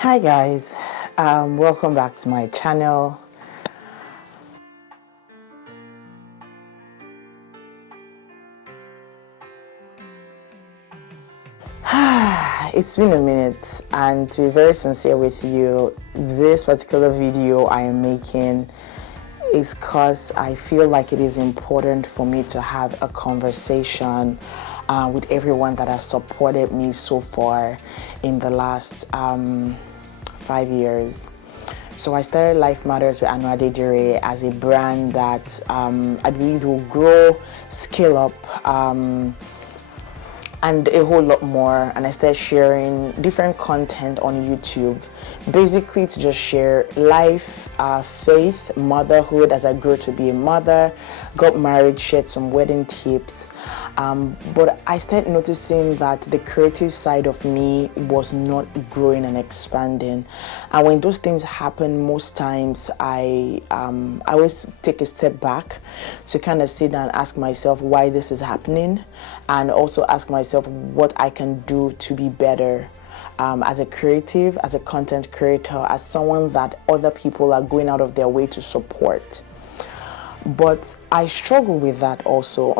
Hi guys, welcome back to my channel. It's been a minute, and to be very sincere with you, this particular video I am making is because I feel like it is important for me to have a conversation with everyone that has supported me so far in the last 5 years. So I started Life Matters with ADEWUSI as a brand that I believe will grow, scale up, and a whole lot more. And I started sharing different content on YouTube, basically to just share life, faith, motherhood as I grew to be a mother, got married, shared some wedding tips. But I started noticing that the creative side of me was not growing and expanding. And when those things happen, most times I always take a step back to kind of sit down and ask myself why this is happening, and also ask myself what I can do to be better. As a creative, as a content creator, as someone that other people are going out of their way to support. But I struggle with that also.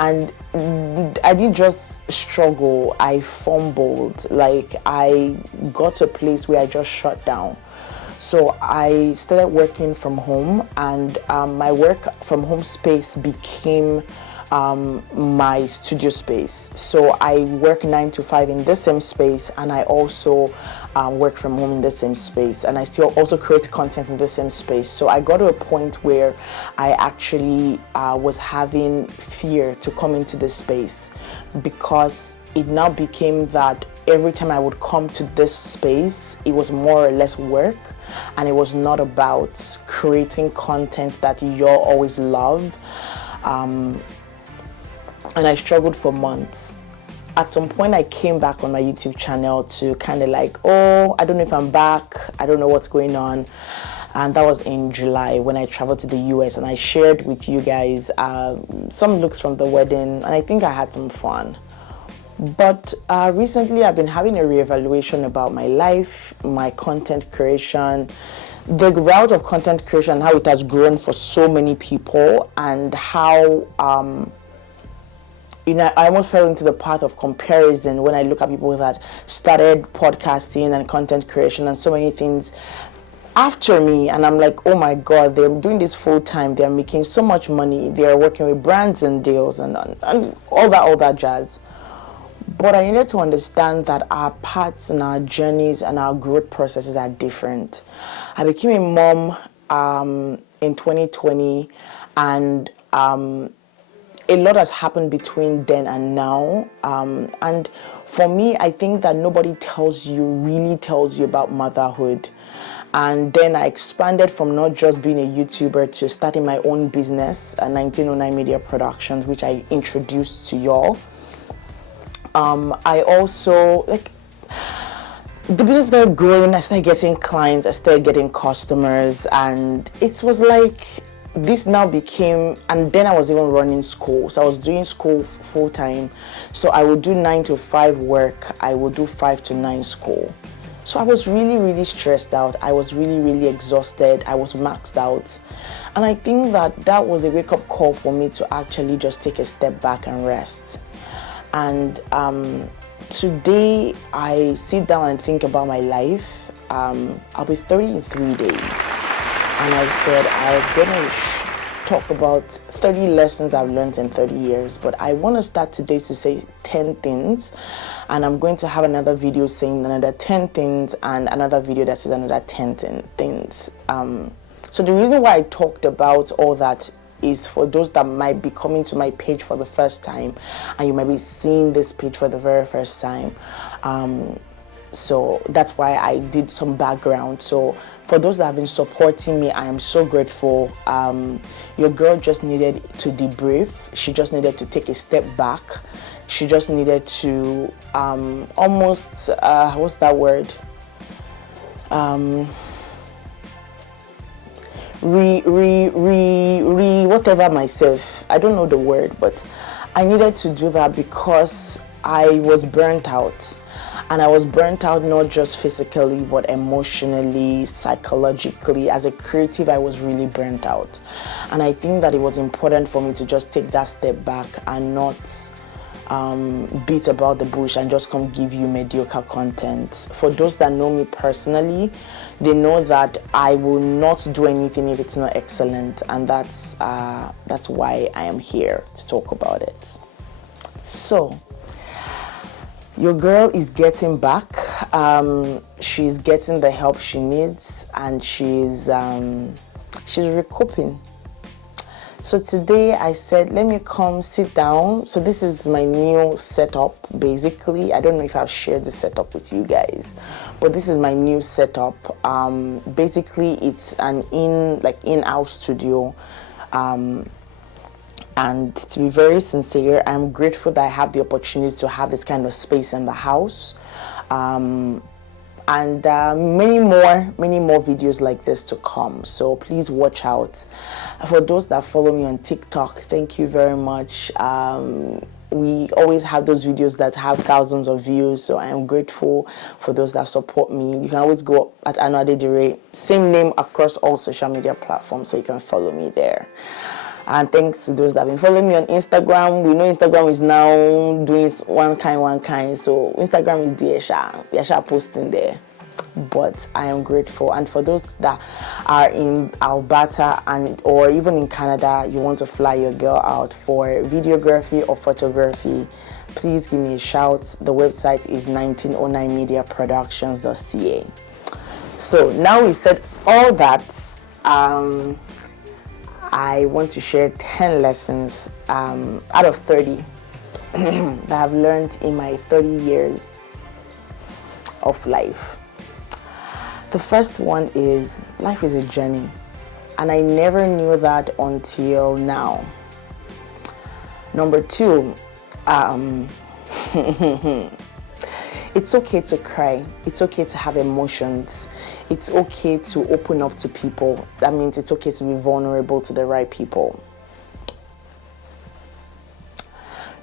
And I didn't just struggle, I fumbled. Like, I got to a place where I just shut down. So I started working from home, and my work from home space became my studio space. So I work 9 to 5 in the same space, and I also work from home in the same space, and I still also create content in the same space. So I got to a point where I actually was having fear to come into this space, because it now became that every time I would come to this space, it was more or less work, and it was not about creating content that you always love. And I struggled for months. At some point, I came back on my YouTube channel to kind of like, oh, I don't know if I'm back. I don't know what's going on. And that was in July when I traveled to the US, and I shared with you guys some looks from the wedding, and I think I had some fun. But recently, I've been having a reevaluation about my life, my content creation, the route of content creation, how it has grown for so many people, and how I almost fell into the path of comparison when I look at people that started podcasting and content creation and so many things after me, and I'm like, oh my God, they're doing this full time, they're making so much money, they're working with brands and deals and all that jazz. But I needed to understand that our paths and our journeys and our growth processes are different. I became a mom in 2020, and a lot has happened between then and now. And for me, I think that nobody really tells you about motherhood. And then I expanded from not just being a YouTuber to starting my own business, 1909 Media Productions, which I introduced to y'all. I also, the business started growing, I started getting clients, I started getting customers, and it was like, this now became, and then I was even running school. So I was doing school full time. So I would do 9 to 5 work, I would do 5 to 9 school. So I was really stressed out. I was really exhausted. I was maxed out. And I think that was a wake-up call for me to actually just take a step back and rest. And today I sit down and think about my life. I'll be 30 in 3 days. And I said I was going to talk about 30 lessons I've learned in 30 years. But I want to start today to say 10 things. And I'm going to have another video saying another 10 things, and another video that says another 10 things. So the reason why I talked about all that is for those that might be coming to my page for the first time, and you might be seeing this page for the very first time. So that's why I did some background. So for those that have been supporting me, I am so grateful. Your girl just needed to debrief. She just needed to take a step back. She just needed to almost, what's that word? Whatever myself. I don't know the word, but I needed to do that because I was burnt out. And I was burnt out, not just physically, but emotionally, psychologically. As a creative, I was really burnt out. And I think that it was important for me to just take that step back and not beat about the bush and just come give you mediocre content. For those that know me personally, they know that I will not do anything if it's not excellent, and that's why I am here to talk about it. So, your girl is getting back. She's getting the help she needs, and she's recouping. So today I said, let me come sit down. So this is my new setup, basically. I don't know if I've shared the setup with you guys, but this is my new setup. Basically, it's an in-house studio. And to be very sincere, I'm grateful that I have the opportunity to have this kind of space in the house. And many more videos like this to come, so please watch out. For those that follow me on TikTok, thank you very much. We always have those videos that have thousands of views, so I am grateful for those that support me. You can always go at ADEWUSI, same name across all social media platforms, so you can follow me there. And thanks to those that have been following me on Instagram. We know Instagram is now doing one kind. So Instagram is the Esha posting there. But I am grateful. And for those that are in Alberta or even in Canada, you want to fly your girl out for videography or photography, please give me a shout. The website is 1909mediaproductions.ca. So now we've said all that. I want to share 10 lessons out of 30 that I've learned in my 30 years of life. The first one is, life is a journey, and I never knew that until now. Number 2, it's okay to cry. It's okay to have emotions. It's okay to open up to people. That means it's okay to be vulnerable to the right people.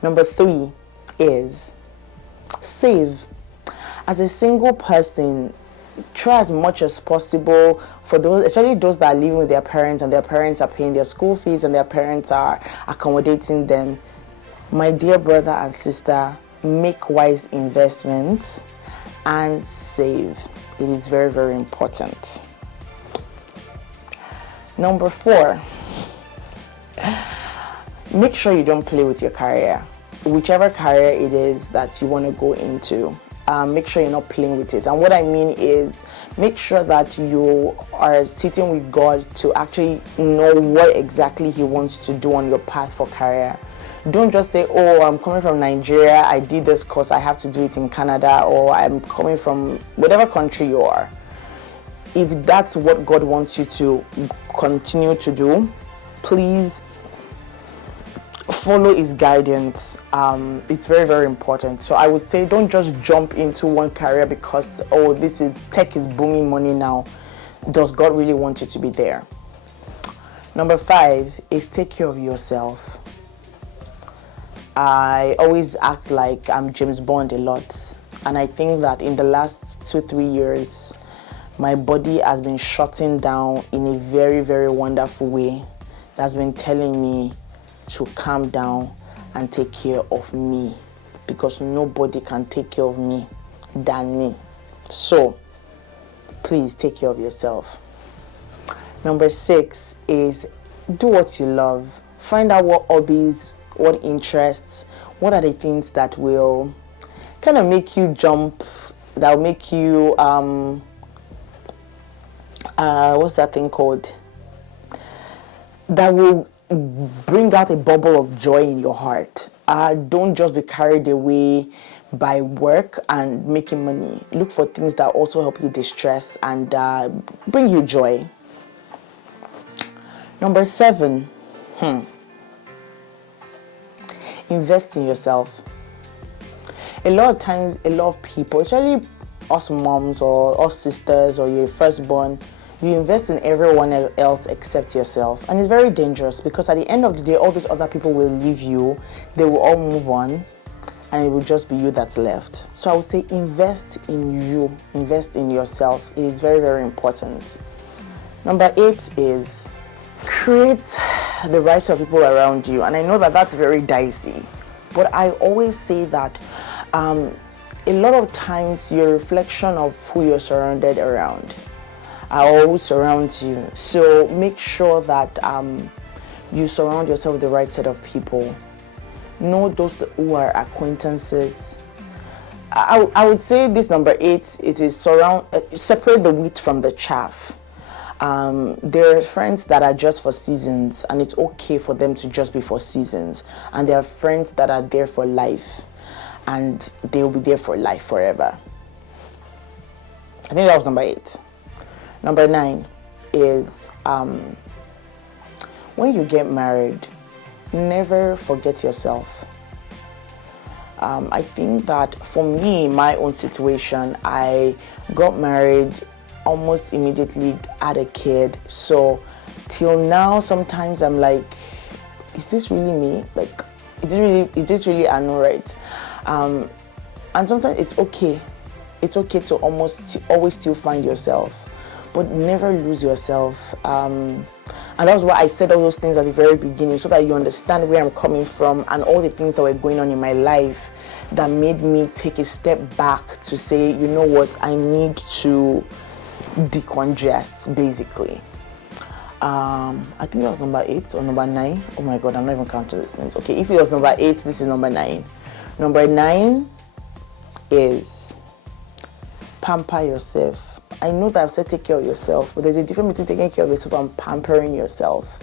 Number 3 is save. As a single person, try as much as possible for those, especially those that are living with their parents and their parents are paying their school fees and their parents are accommodating them. My dear brother and sister, make wise investments and save. It is very, very important. Number 4, make sure you don't play with your career. Whichever career it is that you want to go into, make sure you're not playing with it. And what I mean is, make sure that you are sitting with God to actually know what exactly He wants to do on your path for career. Don't just say, oh, I'm coming from Nigeria, I did this course, I have to do it in Canada, or I'm coming from whatever country you are. If that's what God wants you to continue to do, please follow His guidance. It's very, very important. So I would say, don't just jump into one career because, oh, this is tech is booming money now. Does God really want you to be there? Number 5 is take care of yourself. I always act like I'm James Bond a lot, and I think that in the last 2-3 years, my body has been shutting down in a very, very wonderful way. That's been telling me to calm down and take care of me, because nobody can take care of me than me. So please take care of yourself. Number 6 is do what you love. Find out what hobbies, what interests, what are the things that will kind of make you jump, that will make you what's that thing called, that will bring out a bubble of joy in your heart. Don't just be carried away by work and making money. Look for things that also help you distress and bring you joy. Number 7, invest in yourself. A lot of times, a lot of people, especially us moms or us sisters or your firstborn, you invest in everyone else except yourself. And it's very dangerous, because at the end of the day, all these other people will leave you. They will all move on. and it will just be you that's left. So I would say invest in you, invest in yourself. It is very, very important. Number 8 is create the right sort of people around you. And I know that that's very dicey, but I always say that a lot of times you're a reflection of who you're surrounded around, or who surrounds you. So make sure that you surround yourself with the right set of people. Know those who are acquaintances. I would say this number 8, it is separate the wheat from the chaff. There are friends that are just for seasons, and it's okay for them to just be for seasons. And there are friends that are there for life, and they'll be there for life forever. I think that was number 8. Number 9 is when you get married, never forget yourself. I think that for me, my own situation, I got married almost immediately, had a kid. So till now, sometimes I'm like, is this really me? Like, is this really Anu, right? And sometimes it's okay. It's okay to always still find yourself, but never lose yourself. And that's why I said all those things at the very beginning, so that you understand where I'm coming from and all the things that were going on in my life that made me take a step back to say, you know what, I need to decongest, basically. I think that was number 8 or number 9. Oh my God, I'm not even counting these things. Okay, if it was number 8, this is number 9. Number 9 is pamper yourself. I know that I've said take care of yourself, but there's a difference between taking care of yourself and pampering yourself.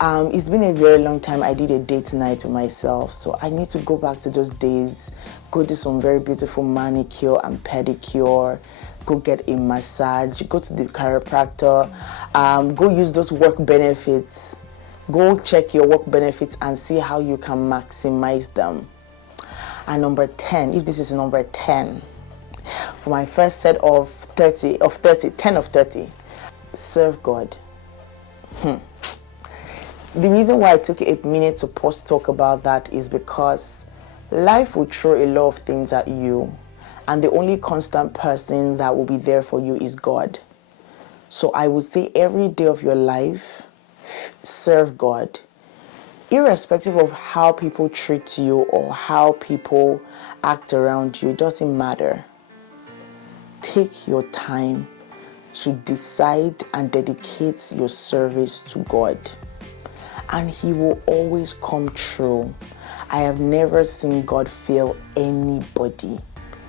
It's been a very long time I did a date night with myself, so I need to go back to those days, go do some very beautiful manicure and pedicure, go get a massage, go to the chiropractor, go use those work benefits, go check your work benefits and see how you can maximize them. And number 10, if this is number 10, for my first set of 10 of 30, serve God. The reason why I took a minute to pause talk about that is because life will throw a lot of things at you, and the only constant person that will be there for you is God. So I would say every day of your life, serve God. Irrespective of how people treat you or how people act around you, it doesn't matter. Take your time to decide and dedicate your service to God, and He will always come through. I have never seen God fail anybody.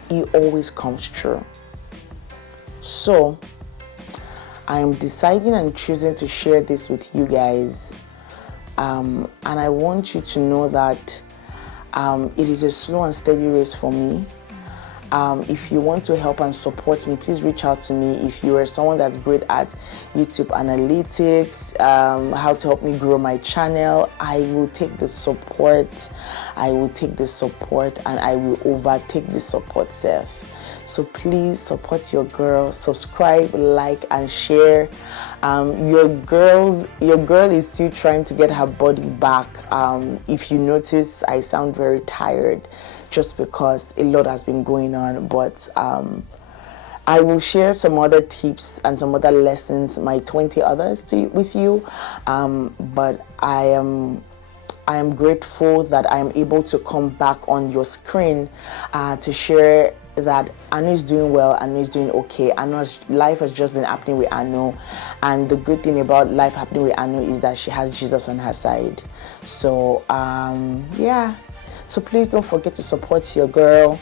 He always comes through. So I am deciding and choosing to share this with you guys, and I want you to know that it is a slow and steady race for me. If you want to help and support me, please reach out to me. If you are someone that's great at YouTube analytics, how to help me grow my channel, I will take the support. And I will overtake the support self. So please support your girl. Subscribe, like, and share. Your girl is still trying to get her body back. If you notice, I sound very tired, just because a lot has been going on, but I will share some other tips and some other lessons, my 20 others with you, but I am grateful that I am able to come back on your screen to share that Anu is doing well, Anu is doing okay. Life has just been happening with Anu, and the good thing about life happening with Anu is that she has Jesus on her side. So yeah. So please don't forget to support your girl.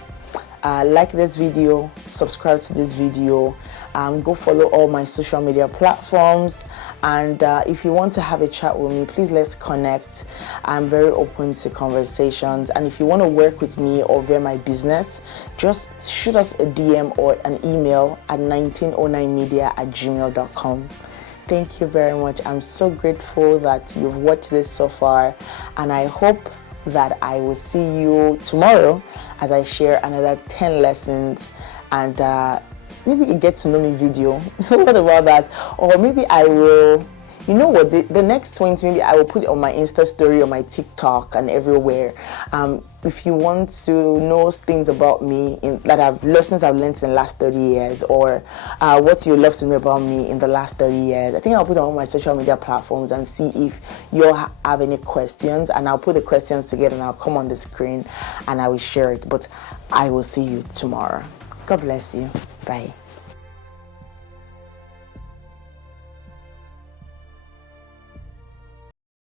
Like this video, subscribe to this video, go follow all my social media platforms, and if you want to have a chat with me, please let's connect. I'm very open to conversations, and if you want to work with me or via my business, just shoot us a DM or an email at 1909media@gmail.com. Thank you very much. I'm so grateful that you've watched this so far, and I hope that I will see you tomorrow as I share another 10 lessons, and maybe a get to know me video. What about that? Or maybe I will you know what, the next 20 maybe I will put it on my Insta story, on my TikTok and everywhere. If you want to know things about me lessons I've learned in the last 30 years, or what you love to know about me in the last 30 years, I think I'll put it on my social media platforms and see if you have any questions, and I'll put the questions together and I'll come on the screen and I will share it. But I will see you tomorrow. God bless you. Bye.